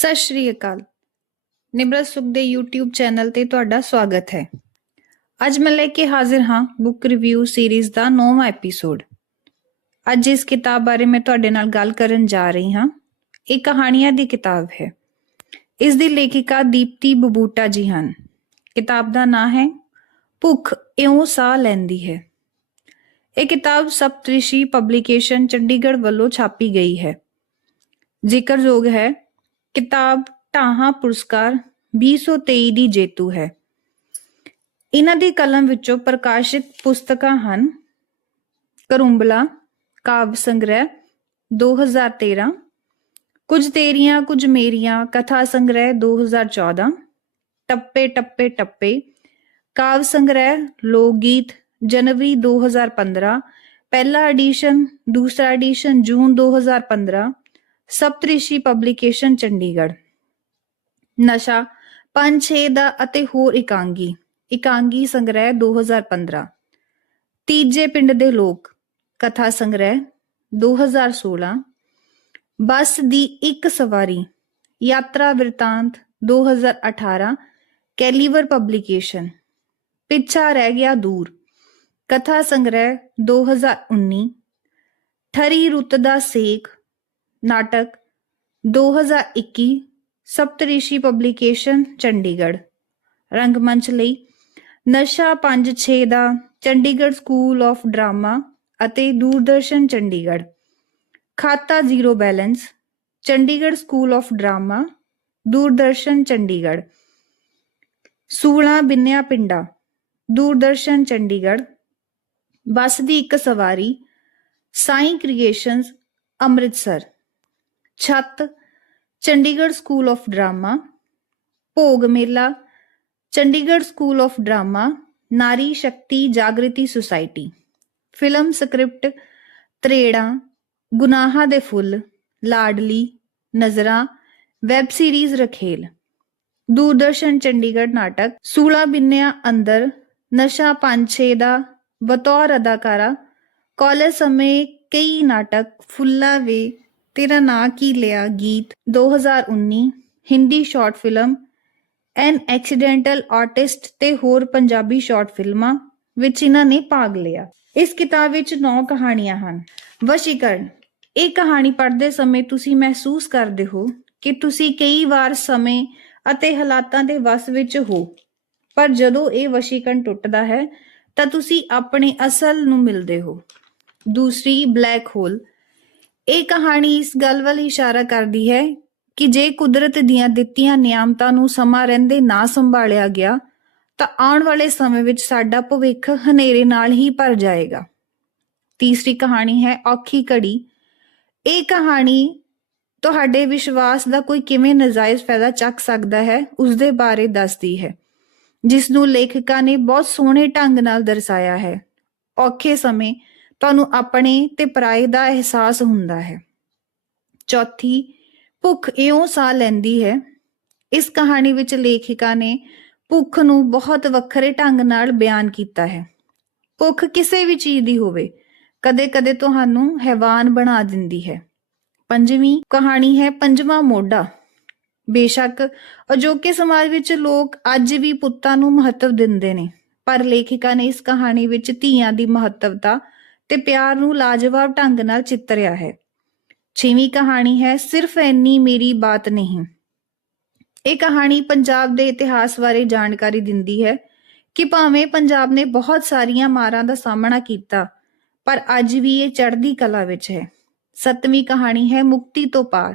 ਸਤਿ ਸ਼੍ਰੀ ਅਕਾਲ। ਨਿਮਰਤ ਸੁਖ ਦੇ YouTube ਚੈਨਲ ਤੇ ਤੁਹਾਡਾ ਸਵਾਗਤ ਹੈ। ਅੱਜ ਮੈਂ ਲੈ ਕੇ ਹਾਜ਼ਰ ਹਾਂ ਬੁੱਕ ਰਿਵਿਊ ਸੀਰੀਜ਼ ਦਾ 9ਵਾਂ ਐਪੀਸੋਡ ਅੱਜ ਇਸ ਕਿਤਾਬ ਬਾਰੇ ਮੈਂ ਤੁਹਾਡੇ ਨਾਲ ਗੱਲ ਕਰਨ ਜਾ ਰਹੀ ਹਾਂ। ਇਹ ਕਹਾਣੀਆਂ ਦੀ ਕਿਤਾਬ ਹੈ। ਇਸ ਦੀ ਲੇਖਿਕਾ ਦੀਪਤੀ ਬਬੂਟਾ ਜੀ ਹਨ। ਕਿਤਾਬ ਦਾ ਨਾਂ ਹੈ, ਭੁੱਖ ਇਉਂ ਸਾਹ ਲੈਂਦੀ ਹੈ। ਇਹ ਕਿਤਾਬ ਸਪਤ੍ਰਿਸ਼ੀ ਪਬਲੀਕੇਸ਼ਨ ਚੰਡੀਗੜ੍ਹ ਵੱਲੋਂ ਛਾਪੀ ਗਈ ਹੈ। ਜ਼ਿਕਰਯੋਗ ਹੈ ਕਿਤਾਬ ਢਾਹਾਂ ਪੁਰਸਕਾਰ 2023 ਦੀ ਜੇਤੂ ਹੈ। ਇਹਨਾਂ ਦੀ ਕਲਮ ਵਿੱਚੋਂ ਪ੍ਰਕਾਸ਼ਿਤ ਪੁਸਤਕਾਂ ਹਨ ਕਰੁੰਬਲਾ, ਕਾਵ ਸੰਗ੍ਰਹਿ 2013 ਕੁਝ ਤੇਰੀਆਂ, ਕੁਝ ਮੇਰੀਆਂ, ਕਥਾ ਸੰਗ੍ਰਹਿ 2014 ਟੱਪੇ ਟੱਪੇ ਟੱਪੇ, ਕਾਵ ਸੰਗ੍ਰਹਿ ਲੋਕ ਗੀਤ ਜਨਵਰੀ 2015 ਪਹਿਲਾ ਐਡੀਸ਼ਨ, ਦੂਸਰਾ ਐਡੀਸ਼ਨ, ਜੂਨ 2015 ਸਪਤ੍ਰਿਸ਼ੀ ਪਬਲੀਕੇਸ਼ਨ ਚੰਡੀਗੜ੍ਹ। ਨਸ਼ਾ 5-6 ਦਾ ਅਤੇ ਹੋਰ ਇਕਾਂਗੀ। ਇਕਾਂਗੀ ਸੰਗ੍ਰਹਿ 2015 ਤੀਜੇ ਪਿੰਡ ਦੇ ਲੋਕ। ਕਥਾ ਸੰਗ੍ਰਹਿ 2016 ਬੱਸ ਦੀ ਇੱਕ ਸਵਾਰੀ। ਯਾਤਰਾ ਬਿਰਤਾਂਤ 2018 ਕੈਲੀਵਰ ਪਬਲੀਕੇਸ਼ਨ ਪਿੱਛਾ ਰਹਿ ਗਿਆ ਦੂਰ। ਕਥਾ ਸੰਗ੍ਰਹਿ 2019 ਠਰੀ ਰੁੱਤ ਦਾ ਸੇਕ। ਨਾਟਕ 2021 ਸਪਤਰਿਸ਼ੀ ਪਬਲੀਕੇਸ਼ਨ ਚੰਡੀਗੜ੍ਹ ਰੰਗਮੰਚ ਲਈ ਨਸ਼ਾ 5-6 ਦਾ ਚੰਡੀਗੜ੍ਹ ਸਕੂਲ ਆਫ ਡਰਾਮਾ ਅਤੇ ਦੂਰਦਰਸ਼ਨ ਚੰਡੀਗੜ੍ਹ ਖਾਤਾ zero balance Chandigarh School of Drama Doordarshan Chandigarh 16 ਬਿੰਨਿਆ ਪਿੰਡਾ ਦੂਰਦਰਸ਼ਨ ਚੰਡੀਗੜ੍ਹ ਬੱਸ ਦੀ ਇੱਕ ਸਵਾਰੀ ਸਾਈ ਕ੍ਰੀਏਸ਼ਨਸ ਅੰਮ੍ਰਿਤਸਰ ਛੱਤ, ਚੰਡੀਗੜ੍ਹ ਸਕੂਲ ਆਫ ਡਰਾਮਾ ਭੋਗ ਮੇਲਾ, Chandigarh School of Drama Nari Shakti Jagriti Society film script ਤਰੇੜਾ, ਗੁਨਾਹਾਂ ਦੇ ਫੁੱਲ, ਲਾਡਲੀ, ਨਜ਼ਰਾਂ ਵੈਬ ਸੀਰੀਜ਼ ਰਖੇਲ, ਦੂਰਦਰਸ਼ਨ ਚੰਡੀਗੜ੍ਹ ਨਾਟਕ, ਸੂਲਾ ਬਿੰਨਿਆ ਅੰਦਰ, ਨਸ਼ਾ 5-6 ਦਾ ਬਤੌਰ ਅਦਾਕਾਰਾ, ਕਾਲਜ ਸਮੇਂ ਕਈ ਨਾਟਕ ਫੁੱਲਾ ਵੇ ਤੇਰਾ ਨਾਂ ਕੀ ਲਿਆ? ਗੀਤ 2019 Hindi short film, an accidental artist ਤੇ ਹੋਰ ਪੰਜਾਬੀ ਸ਼ਾਰਟ ਫਿਲਮਾਂ ਵਿੱਚ ਇਹਨਾਂ ਨੇ ਭਾਗ ਲਿਆ। ਇਸ ਕਿਤਾਬ ਵਿੱਚ 9 ਕਹਾਣੀਆਂ ਹਨ। ਵਸ਼ੀਕਰਨ, ਇਹ ਕਹਾਣੀ ਪੜ੍ਹਦੇ ਸਮੇਂ ਤੁਸੀਂ ਮਹਿਸੂਸ ਕਰਦੇ ਹੋ ਕਿ ਤੁਸੀਂ ਕਈ ਵਾਰ ਸਮੇਂ ਅਤੇ ਹਾਲਾਤਾਂ ਦੇ ਵਸ ਵਿੱਚ ਹੋ, ਪਰ ਜਦੋਂ ਇਹ ਵਸ਼ੀਕਰਨ ਟੁੱਟਦਾ ਹੈ ਤਾਂ ਤੁਸੀਂ ਆਪਣੇ ਅਸਲ ਨੂੰ ਮਿਲਦੇ ਹੋ। ਦੂਸਰੀ, ਬਲੈਕ ਹੋਲ ਇਹ ਕਹਾਣੀ ਇਸ ਗੱਲ ਵੱਲ ਇਸ਼ਾਰਾ ਕਰਦੀ ਹੈ ਕਿ ਜੇ ਕੁਦਰਤ ਦੀਆਂ ਦਿੱਤੀਆਂ ਨਿਆਮਤਾਂ ਨੂੰ ਸਮਾਂ ਰਹਿੰਦੇ ਨਾ ਸੰਭਾਲਿਆ ਗਿਆ, ਤਾਂ ਆਉਣ ਵਾਲੇ ਸਮੇਂ ਵਿੱਚ ਸਾਡਾ ਭਵਿੱਖ ਹਨੇਰੇ ਨਾਲ ਹੀ ਭਰ ਜਾਏਗਾ। ਤੀਸਰੀ ਕਹਾਣੀ ਹੈ ਔਖੀ ਘੜੀ। ਇਹ ਕਹਾਣੀ ਤੁਹਾਡੇ ਵਿਸ਼ਵਾਸ ਦਾ ਕੋਈ ਕਿਵੇਂ ਨਜਾਇਜ਼ ਫਾਇਦਾ ਚੱਕ ਸਕਦਾ ਹੈ ਉਸ ਦੇ ਬਾਰੇ ਦੱਸਦੀ ਹੈ। ਜਿਸ ਨੂੰ ਲੇਖਿਕਾ ਨੇ ਬਹੁਤ ਸੋਹਣੇ ਢੰਗ ਨਾਲ ਦਰਸਾਇਆ ਹੈ। ਔਖੇ ਸਮੇਂ ਤੁਹਾਨੂੰ ਆਪਣੇ ਤੇ ਪਰਾਏ ਦਾ ਅਹਿਸਾਸ ਹੁੰਦਾ ਹੈ। ਚੌਥੀ, ਭੁੱਖ ਇਉਂ ਸਾਹ ਲੈਂਦੀ ਹੈ। ਇਸ ਕਹਾਣੀ ਵਿੱਚ ਲੇਖਿਕਾ ਨੇ ਭੁੱਖ ਨੂੰ ਬਹੁਤ ਵੱਖਰੇ ਢੰਗ ਨਾਲ ਬਿਆਨ ਕੀਤਾ ਹੈ। ਭੁੱਖ ਕਿਸੇ ਵੀ ਚੀਜ਼ ਦੀ ਹੋਵੇ, ਕਦੇ-ਕਦੇ ਤੁਹਾਨੂੰ ਹੈਵਾਨ ਬਣਾ ਦਿੰਦੀ ਹੈ। ਪੰਜਵੀਂ ਕਹਾਣੀ ਹੈ ਪੰਜਵਾਂ ਮੋਢਾ। ਬੇਸ਼ੱਕ ਅਜੋਕੇ ਸਮਾਜ ਵਿੱਚ ਲੋਕ ਅੱਜ ਵੀ ਪੁੱਤਾਂ ਨੂੰ ਮਹੱਤਵ ਦਿੰਦੇ ਨੇ, ਪਰ ਲੇਖਿਕਾ ਨੇ ਇਸ ਕਹਾਣੀ ਵਿੱਚ ਧੀਆਂ ਦੀ ਮਹੱਤਵਤਾ ਤੇ ਪਿਆਰ ਨੂੰ ਲਾਜਵਾਬ ਢੰਗ ਨਾਲ ਚਿੱਤਰਿਆ ਹੈ। ਛੇਵੀਂ ਕਹਾਣੀ ਹੈ, ਸਿਰਫ ਇੰਨੀ ਮੇਰੀ ਬਾਤ ਨਹੀਂ। ਇਹ ਕਹਾਣੀ ਪੰਜਾਬ ਦੇ ਇਤਿਹਾਸ ਬਾਰੇ ਜਾਣਕਾਰੀ ਦਿੰਦੀ ਹੈ ਕਿ ਭਾਵੇਂ ਪੰਜਾਬ ਨੇ ਬਹੁਤ ਸਾਰੀਆਂ ਮਾਰਾਂ ਦਾ ਸਾਹਮਣਾ ਕੀਤਾ, ਪਰ ਅੱਜ ਵੀ ਇਹ ਚੜ੍ਹਦੀ ਕਲਾ ਵਿੱਚ ਹੈ। ਸੱਤਵੀਂ ਕਹਾਣੀ ਹੈ, ਮੁਕਤੀ ਤੋਂ ਪਾਰ।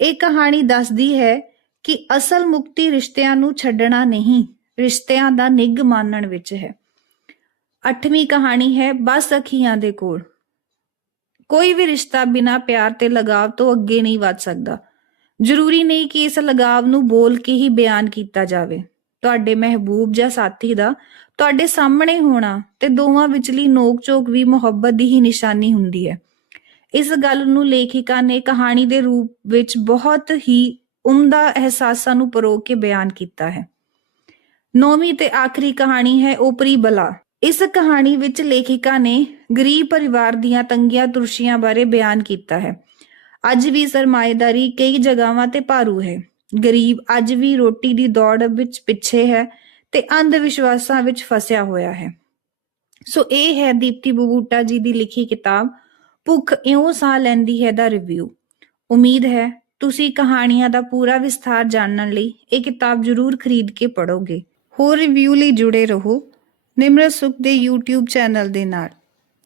ਇਹ ਕਹਾਣੀ ਦੱਸਦੀ ਹੈ ਕਿ ਅਸਲ ਮੁਕਤੀ ਰਿਸ਼ਤਿਆਂ ਨੂੰ ਛੱਡਣਾ ਨਹੀਂ, ਰਿਸ਼ਤਿਆਂ ਦਾ ਨਿੱਘ ਮਾਨਣ ਵਿੱਚ ਹੈ। ਅੱਠਵੀਂ ਕਹਾਣੀ ਹੈ, ਬਸ ਅਖੀਆਂ ਦੇ ਕੋਲ। ਕੋਈ ਵੀ ਰਿਸ਼ਤਾ ਬਿਨਾ ਪਿਆਰ ਤੇ ਲਗਾਵ ਤੋਂ ਅੱਗੇ ਨਹੀਂ ਵੱਧ ਸਕਦਾ। ਜ਼ਰੂਰੀ ਨਹੀਂ ਕਿ ਇਸ ਲਗਾਵ ਨੂੰ ਬੋਲ ਕੇ ਹੀ ਬਿਆਨ ਕੀਤਾ ਜਾਵੇ। ਤੁਹਾਡੇ ਮਹਿਬੂਬ ਜਾਂ ਸਾਥੀ ਦਾ ਤੁਹਾਡੇ ਸਾਹਮਣੇ ਹੋਣਾ ਤੇ ਦੋਵਾਂ ਵਿਚਲੀ ਨੋਕ-ਝੋਕ ਵੀ ਮੁਹੱਬਤ ਦੀ ਹੀ ਨਿਸ਼ਾਨੀ ਹੁੰਦੀ ਹੈ। ਇਸ ਗੱਲ ਨੂੰ ਲੇਖਿਕਾ ਨੇ ਕਹਾਣੀ ਦੇ ਰੂਪ ਵਿੱਚ ਬਹੁਤ ਹੀ ਉਮਦਾ ਅਹਿਸਾਸਾਂ ਨੂੰ ਪਰੋ ਕੇ ਬਿਆਨ ਕੀਤਾ ਹੈ। ਨੌਵੀਂ ਤੇ ਆਖਰੀ ਕਹਾਣੀ ਹੈ ਉਪਰੀ ਬਲਾ। ਇਸ ਕਹਾਣੀ ਵਿੱਚ ਲੇਖਿਕਾ ਨੇ ਗਰੀਬ ਪਰਿਵਾਰ ਦੀਆਂ ਤੰਗੀਆਂ ਤੁਰਸ਼ੀਆਂ ਬਾਰੇ ਬਿਆਨ ਕੀਤਾ ਹੈ। ਅੱਜ ਵੀ ਸਰਮਾਏਦਾਰੀ ਕਈ ਜਗ੍ਹਾਵਾਂ ਤੇ ਭਾਰੂ ਹੈ। ਗਰੀਬ ਅੱਜ ਵੀ ਰੋਟੀ ਦੀ ਦੌੜ ਵਿੱਚ ਪਿੱਛੇ ਹੈ ਤੇ ਅੰਧ ਵਿਸ਼ਵਾਸਾਂ ਵਿੱਚ ਫਸਿਆ ਹੋਇਆ ਹੈ। ਸੋ ਇਹ ਹੈ ਦੀਪਤੀ ਬੁਬੂਟਾ ਜੀ ਦੀ ਲਿਖੀ ਕਿਤਾਬ, ਭੁੱਖ ਇਉਂ ਸਾਹ ਲੈਂਦੀ ਹੈ ਦਾ ਰਿਵਿਊ ਉਮੀਦ ਹੈ ਤੁਸੀਂ ਕਹਾਣੀਆਂ ਦਾ ਪੂਰਾ ਵਿਸਥਾਰ ਜਾਣਨ ਲਈ ਇਹ ਕਿਤਾਬ ਜ਼ਰੂਰ ਖਰੀਦ ਕੇ ਪੜੋਗੇ ਹੋਰ ਰਿਵਿਊ ਲਈ ਜੁੜੇ ਰਹੋ। ਨਿਮਰਤ ਸੁਖ ਦੇ YouTube ਚੈਨਲ ਦੇ ਨਾਲ।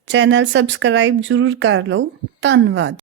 ਚੈਨਲ ਸਬਸਕ੍ਰਾਈਬ ਜ਼ਰੂਰ ਕਰ ਲਓ। ਧੰਨਵਾਦ।